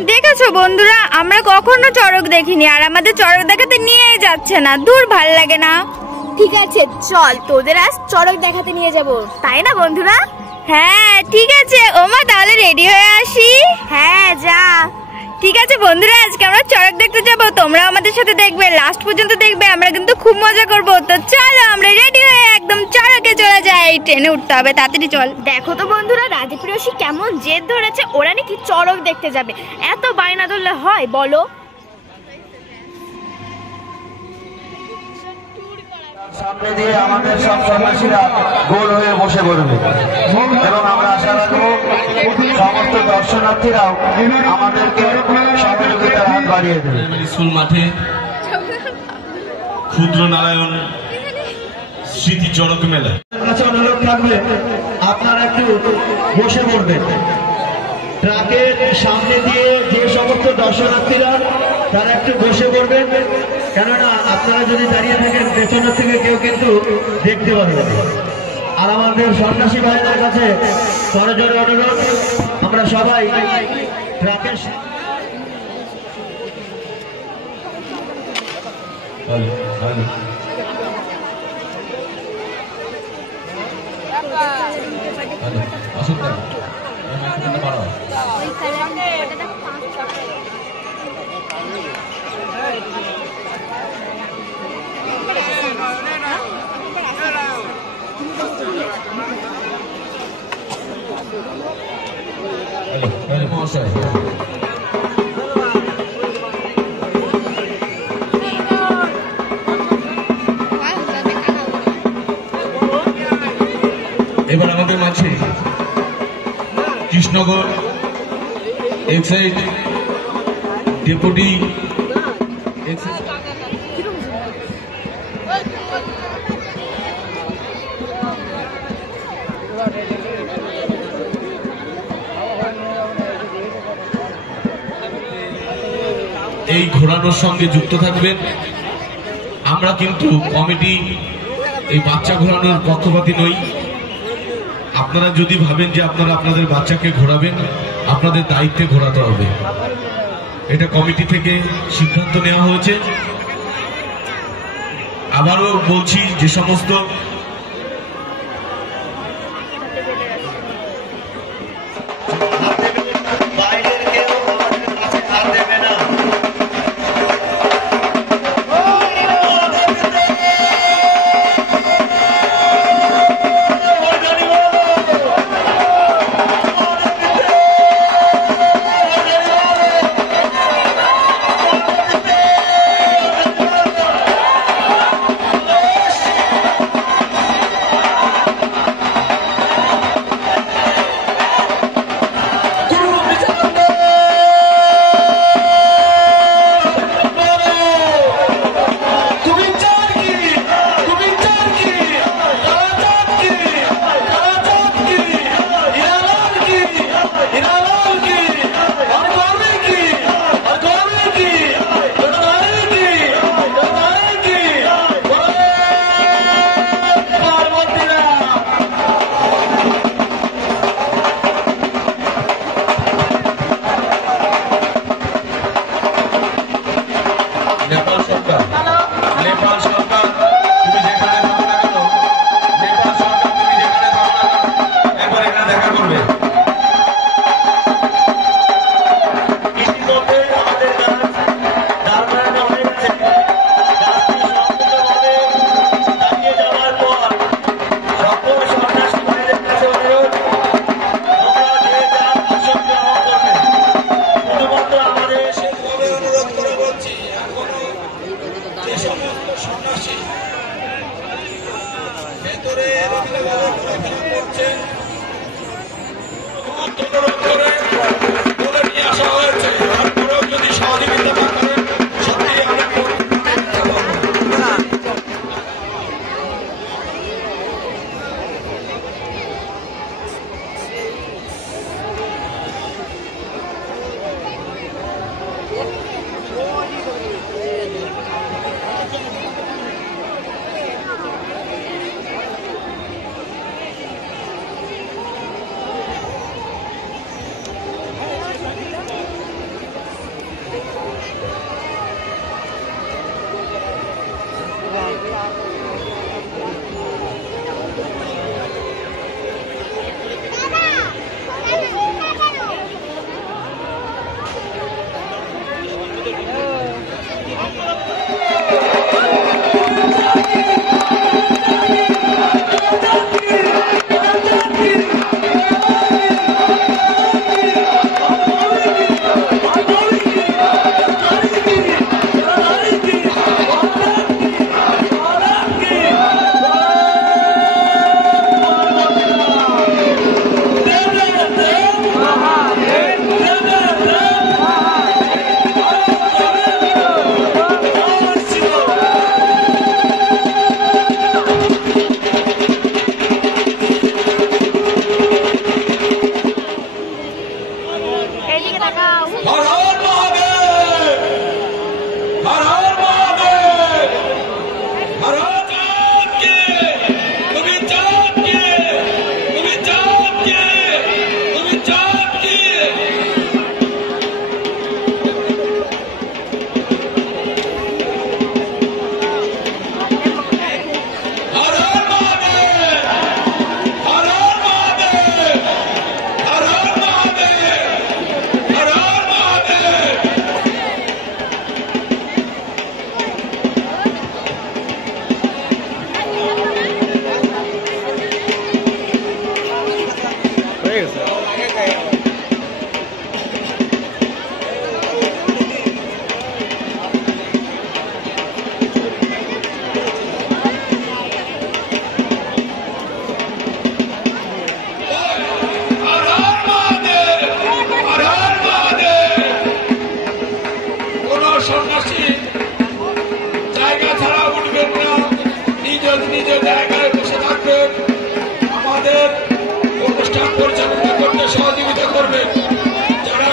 দেখেছো বন্ধুরা, আমরা কখনো চড়ক দেখিনি, আর আমাদের চড়ক দেখাতে নিয়ে যাচ্ছে না। দূর, ভাল লাগে না। ঠিক আছে চল, তোদের আজ চড়ক দেখাতে নিয়ে যাব, তাই না বন্ধুরা? হ্যাঁ ঠিক আছে। ওমা, তাহলে রেডি হয়ে আসি। হ্যাঁ যা। ঠিক আছে বন্ধুরা, আজকে আমরা চড়ক দেখতে যাবো, তোমরা আমাদের সাথে দেখবে, লাস্ট পর্যন্ত দেখবে। আমরা কিন্তু খুব মজা করবো। তো চলো আমরা রেডি হয়ে একদম চড়কে চলে যাই। ট্রেনে উঠতে হবে, তাড়াতাড়ি চল। দেখো তো বন্ধুরা, রাজীব প্রেয়সী কেমন জেদ ধরেছে, ওরা নাকি চড়ক দেখতে যাবে। এত বায়না ধরলে হয় বলো? সামনে দিয়ে আমাদের সব সন্ন্যাসীরা গোল হয়ে বসে পড়বে এবং আমরা আশা রাখবো সমস্ত দর্শনার্থীরাও আমাদেরকে সহযোগিতার হাত বাড়িয়ে দেবে। স্কুল মাঠে ক্ষুদ্র নারায়ণ স্মৃতি চড়ক মেলা কাছে অনুরোধ থাকবে, আপনারা একটু বসে পড়বেন। ট্রাকের সামনে দিয়ে যে সমস্ত দর্শনার্থীরা তারা একটু বসে পড়বেন, কেননা আপনারা যদি দাঁড়িয়ে থাকেন পেছনের থেকে কেউ কিন্তু দেখতে পারবে না। আর আমাদের সন্ন্যাসী ভাইদের কাছে করজোড়ে অনুরোধ, আমরা সবাই ট্রাকের এবার আমাদের মাঝে কৃষ্ণনগর এক্সাইজ ডেপুটি এই ঘোরানোর সঙ্গে যুক্ত থাকবেন। আমরা কিন্তু কমিটি এই বাচ্চা ঘোরানোর পক্ষপাতী নই। আপনারা যদি ভাবেন যে আপনারা আপনাদের বাচ্চাকে ঘোরাবেন, আপনাদের দায়িত্বে ঘোরাতে হবে। এটা কমিটি থেকে সিদ্ধান্ত নেওয়া হয়েছে। আবারও বলছি, যে সমস্ত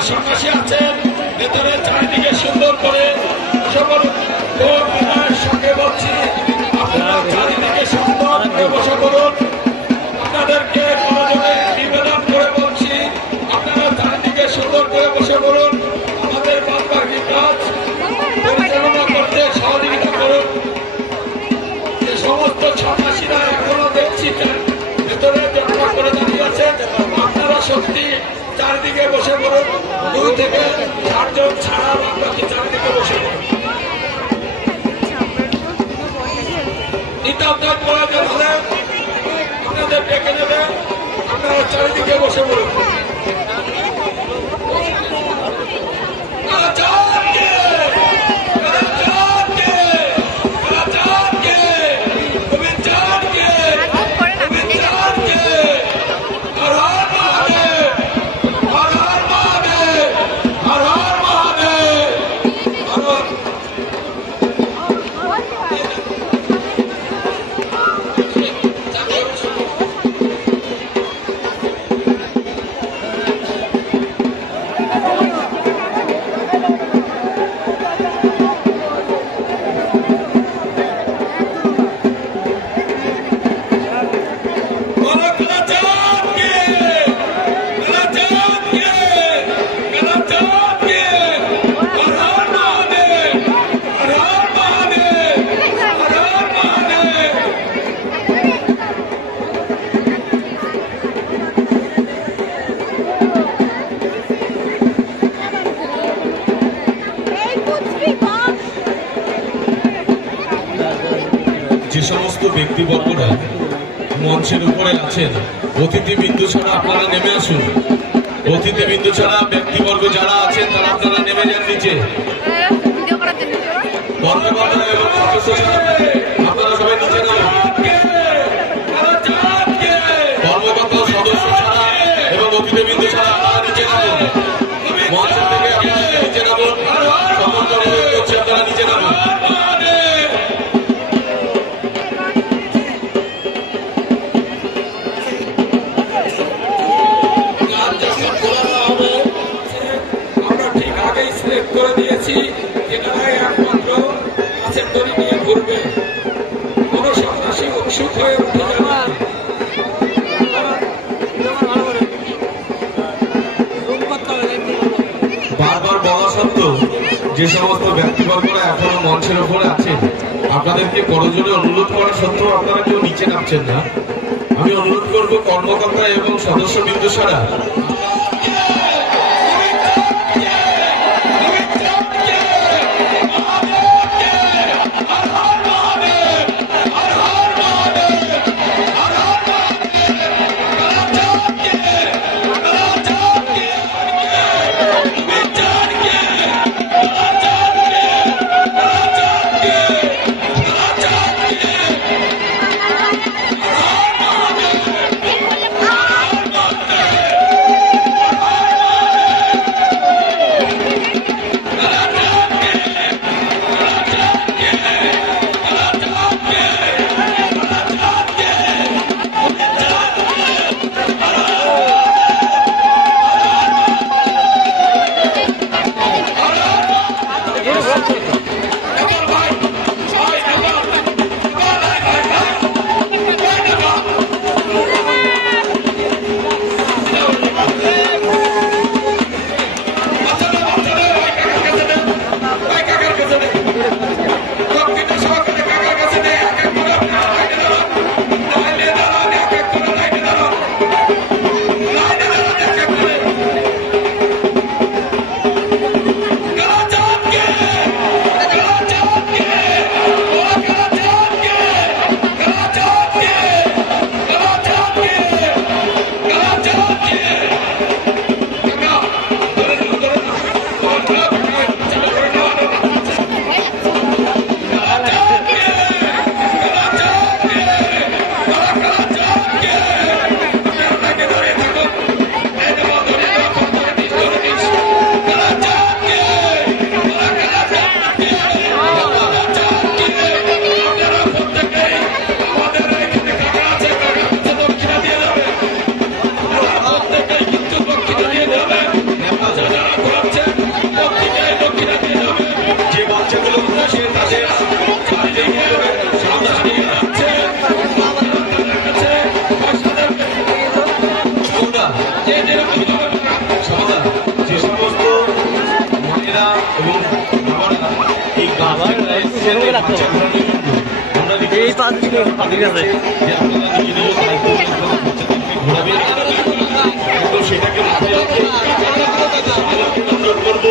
সন্ন্যাসী আছেন ভেতরে চারিদিকে সুন্দর করে সকল সঙ্গে বলছি আপনারা চারিদিকে সুন্দর করে বসে করুন। আপনাদেরকে প্রয়োজনে নিবেদন করে বলছি আপনারা চারিদিকে সুন্দর করে বসে করুন। আমাদের বাদবাকি কাজ পরিচালনা করতে সহযোগিতা করুন। যে সমস্ত সন্ন্যাসীরা এখনো দেখছি ভেতরে যাত্রা করে দাঁড়িয়ে আছেন আপনারা সত্যি চারিদিকে বসে পড়ুন। 2 থেকে 4 জন ছাড়া বাকি চারিদিকে বসে পড়ুন। নিতান্ত প্রয়োজন হলে আপনাদের ডেকে নেবে, আপনারা চারিদিকে বসে পড়ুন। যে সমস্ত ব্যক্তিবর্গরা মঞ্চের উপরে আছেন অতিথিবৃন্দ ছাড়া আপনারা নেমে আসুন। অতিথিবৃন্দ ছাড়া ব্যক্তিবর্গ যারা আছেন তারা আপনারা নেমে যান নিচে। কর্মকর্তা এবং সদস্য ছাড়া আপনারা সবাই নিচে নামুন। কর্মকর্তা সদস্য ছাড়া এবং অতিথিবৃন্দ ছাড়া আপনারা নিচে নামুন। মঞ্চ থেকে আপনারা নিচে নামুন। সমস্ত অনুরোধ করছি আপনারা নিচে নামুন। করে দিয়েছি এনারাই একমাত্র কাছের দড়ি নিয়ে ঘুরবে। কোন সন্ন্যাসী উৎসুক হয়ে উঠে যাবে। বারবার বলা সত্ত্বেও যে সমস্ত ব্যক্তিবর্গরা এখনো মঞ্চের উপরে আছেন আপনাদেরকে করজোরে অনুরোধ করা সত্ত্বেও আপনারা কেউ নিচে নামছেন না। আমি অনুরোধ করব কর্মকর্তা এবং সদস্যবৃন্দ ছাড়া যে আপনারা নিজ নিজ দায়িত্ব ঘোরাবেন, সেটাকে মাথায় রেখে অনুরোধ করবো